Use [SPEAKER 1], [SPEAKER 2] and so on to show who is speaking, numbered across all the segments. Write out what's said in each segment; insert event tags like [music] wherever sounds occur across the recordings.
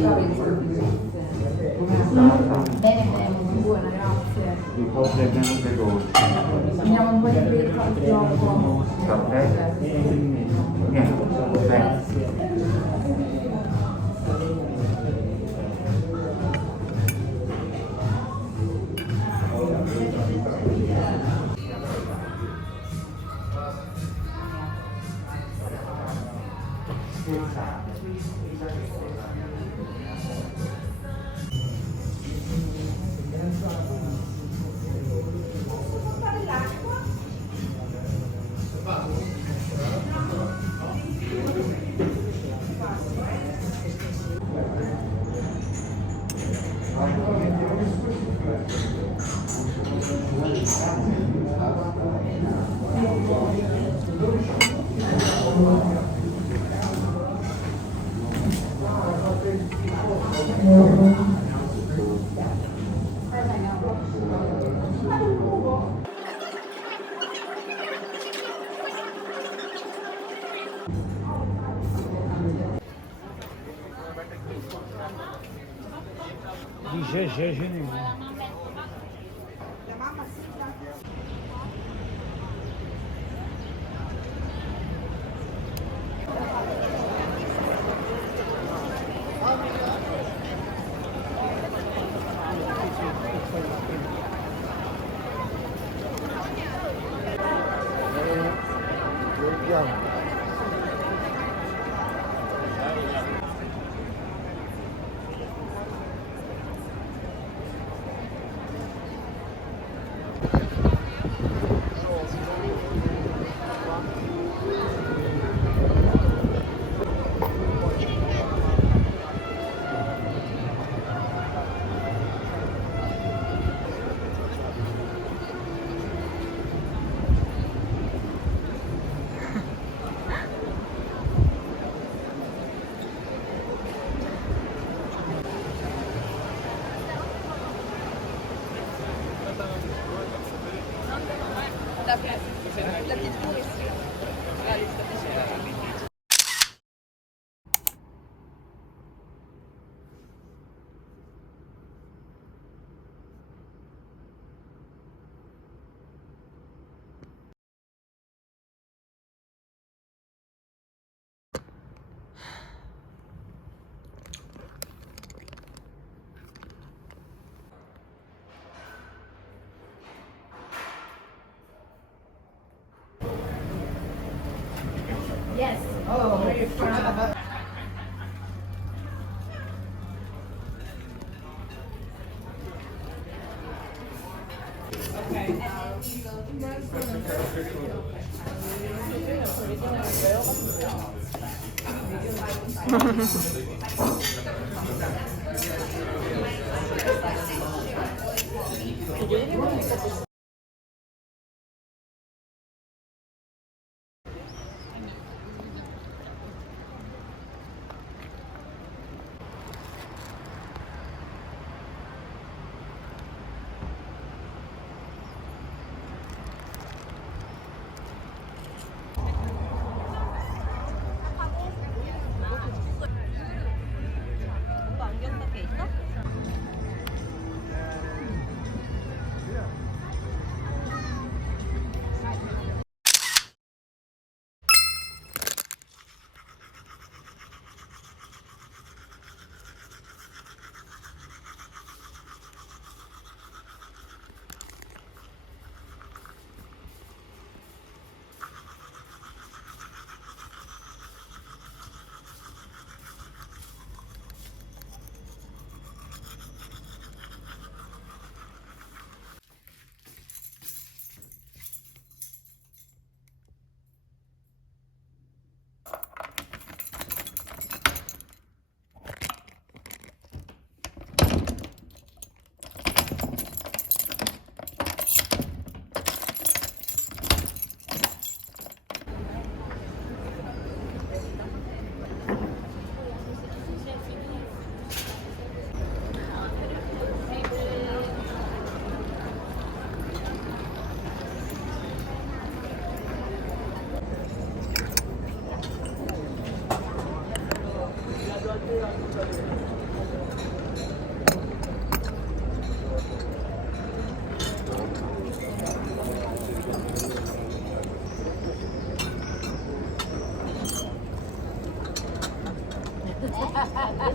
[SPEAKER 1] Bene, bene, buona, grazie. Il posto è presente dolce.
[SPEAKER 2] Andiamo un po' di
[SPEAKER 1] fretta al gioco. Niente. Dijé, Gê, Genimão. la petite cour
[SPEAKER 3] ici. Yes. Oh, where
[SPEAKER 2] are
[SPEAKER 3] you from? Okay. [laughs] [laughs] [laughs]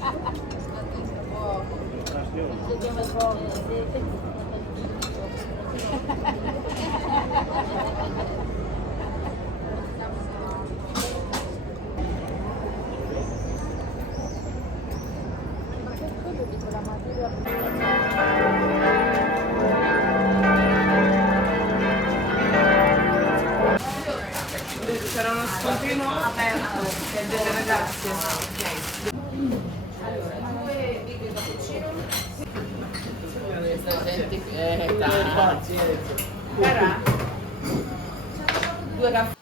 [SPEAKER 3] Thank [laughs]
[SPEAKER 2] you. 哪啊？两个。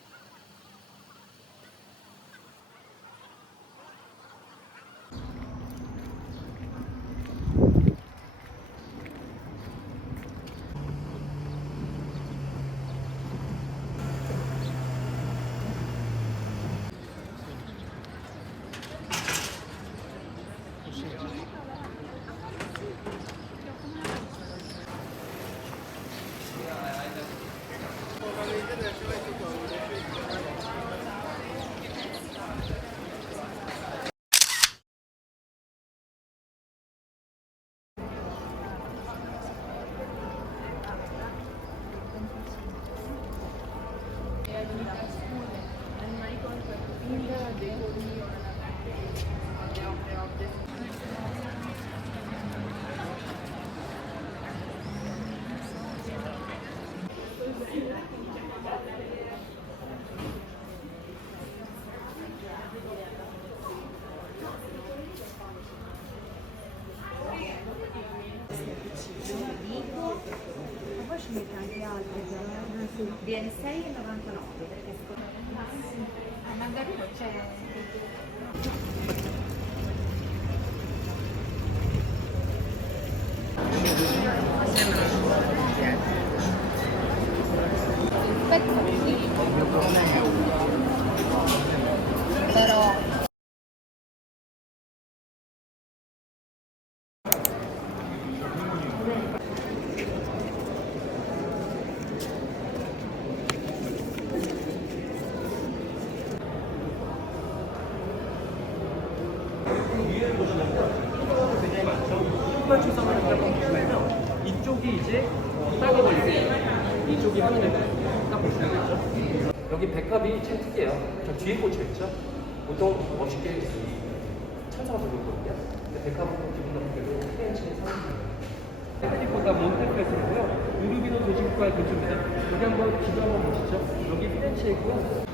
[SPEAKER 2] Però. Viene 6,99 perché a Mandarino c'è però
[SPEAKER 4] 걸리고 이쪽이 확인되고 딱 보시면. 여기 백합이 참 특이해요. 저 뒤에 꽂혀 있죠. 보통 멋있게 천사가 들고 있거든요. 근데 백합은 또 기분 나쁘게도 프렌치의 상징이에요. 테크니커가 몬테크레스고요. 우르비노 도시국가의 근처입니다. 여기 한번 기도 한번 보시죠. 여기 프렌치이고요.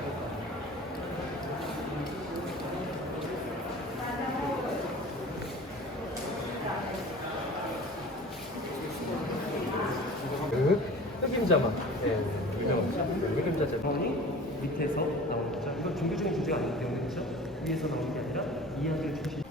[SPEAKER 4] 흑임자만 네, 유명합니다. 흑임자 제품이 밑에서 나오는 거죠. 이건 종교 적인 주제가 아니기 때문에 그렇죠? 위에서 나오는 게 아니라 이야기를 중심.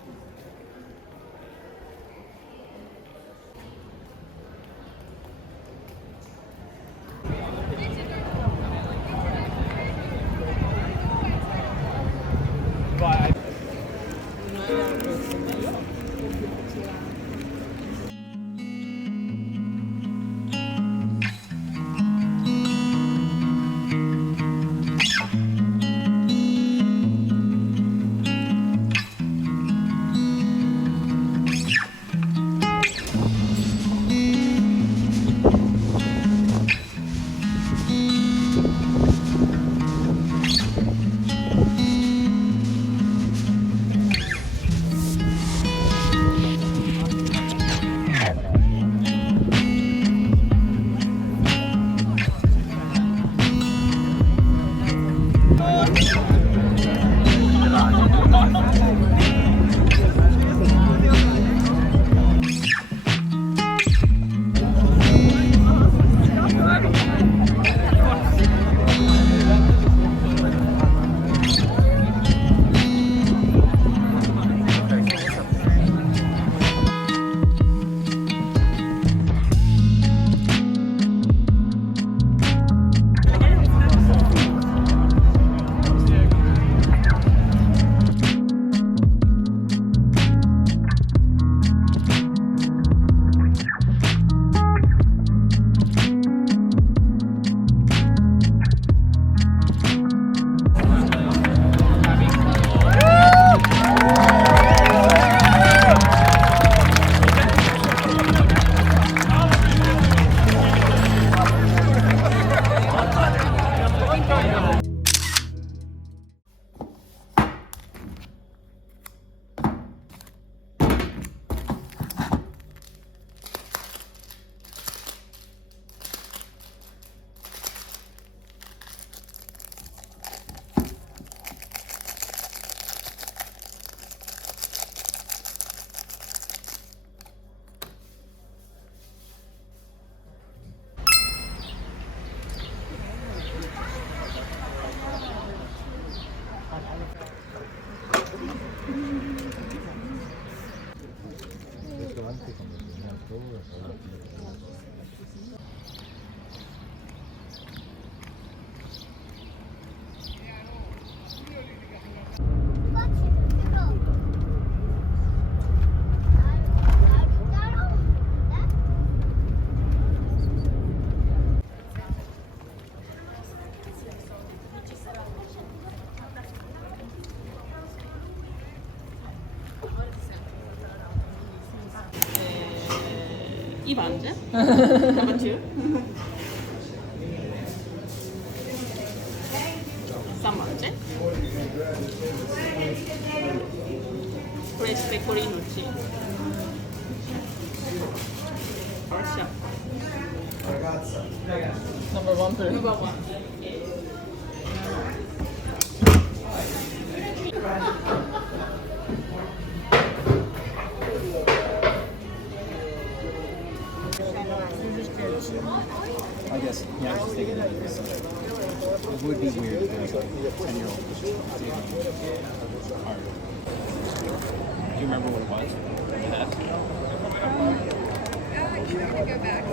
[SPEAKER 3] 이 반지? How about you? San mangi? Queste corinucci. Portia. Number one per Number one.
[SPEAKER 5] back.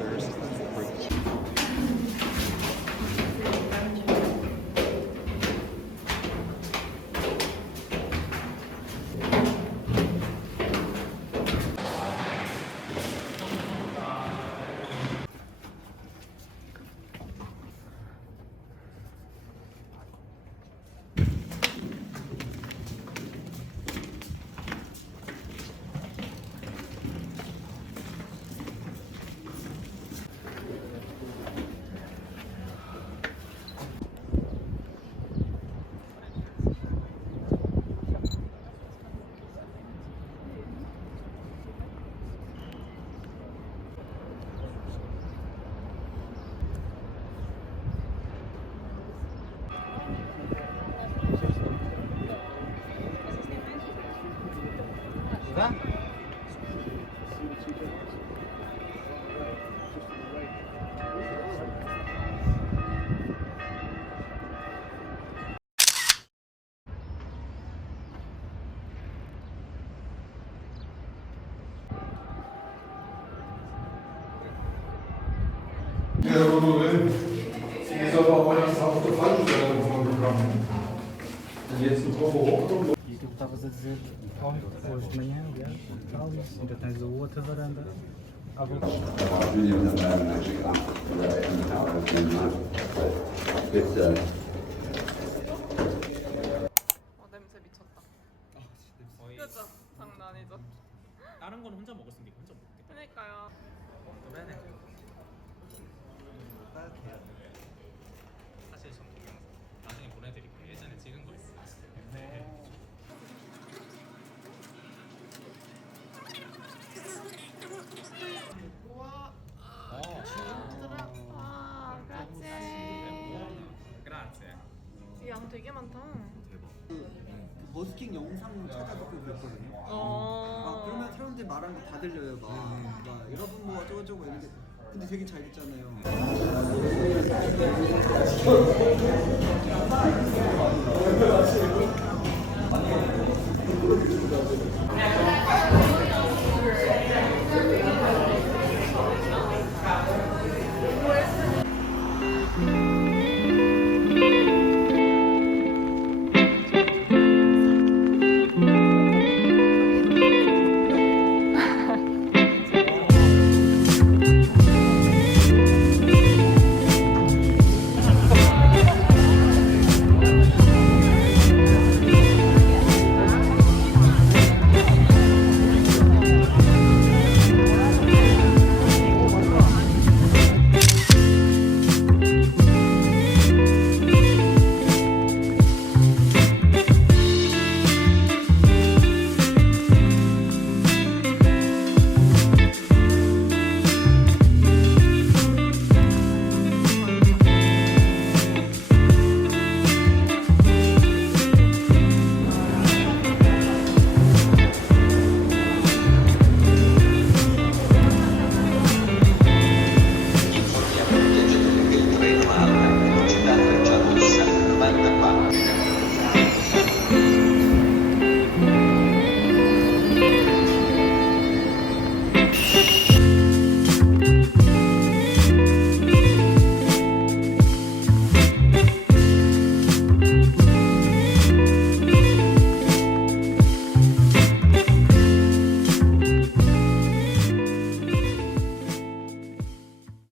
[SPEAKER 5] thirst. Dizer oh, hoje de manhã, aliás, tal, ainda tens a outra varanda à volta.
[SPEAKER 6] It's uh,
[SPEAKER 3] 어, 냄새 미쳤다. 그죠? 장난 아니죠?
[SPEAKER 4] 다른 건 혼자 먹었으면 이거 혼자 먹겠다.
[SPEAKER 3] 그러니까요.
[SPEAKER 4] 그러 네. 사실 전 동영상 나중에 보내드릴게요. 예전에 찍은 거 있어요. 네.
[SPEAKER 3] 아, 그렇지.
[SPEAKER 4] 그라zie.
[SPEAKER 3] 양 되게 많다.
[SPEAKER 7] 버스킹 영상 찾아보고 그랬거든요.
[SPEAKER 3] 어.
[SPEAKER 7] 막 그러면 사람들이 말하는 거 다 들려요. 막, 막 여러분 뭐 어쩌고저쩌고 이런데 근데 되게 잘 듣잖아요. Thank you.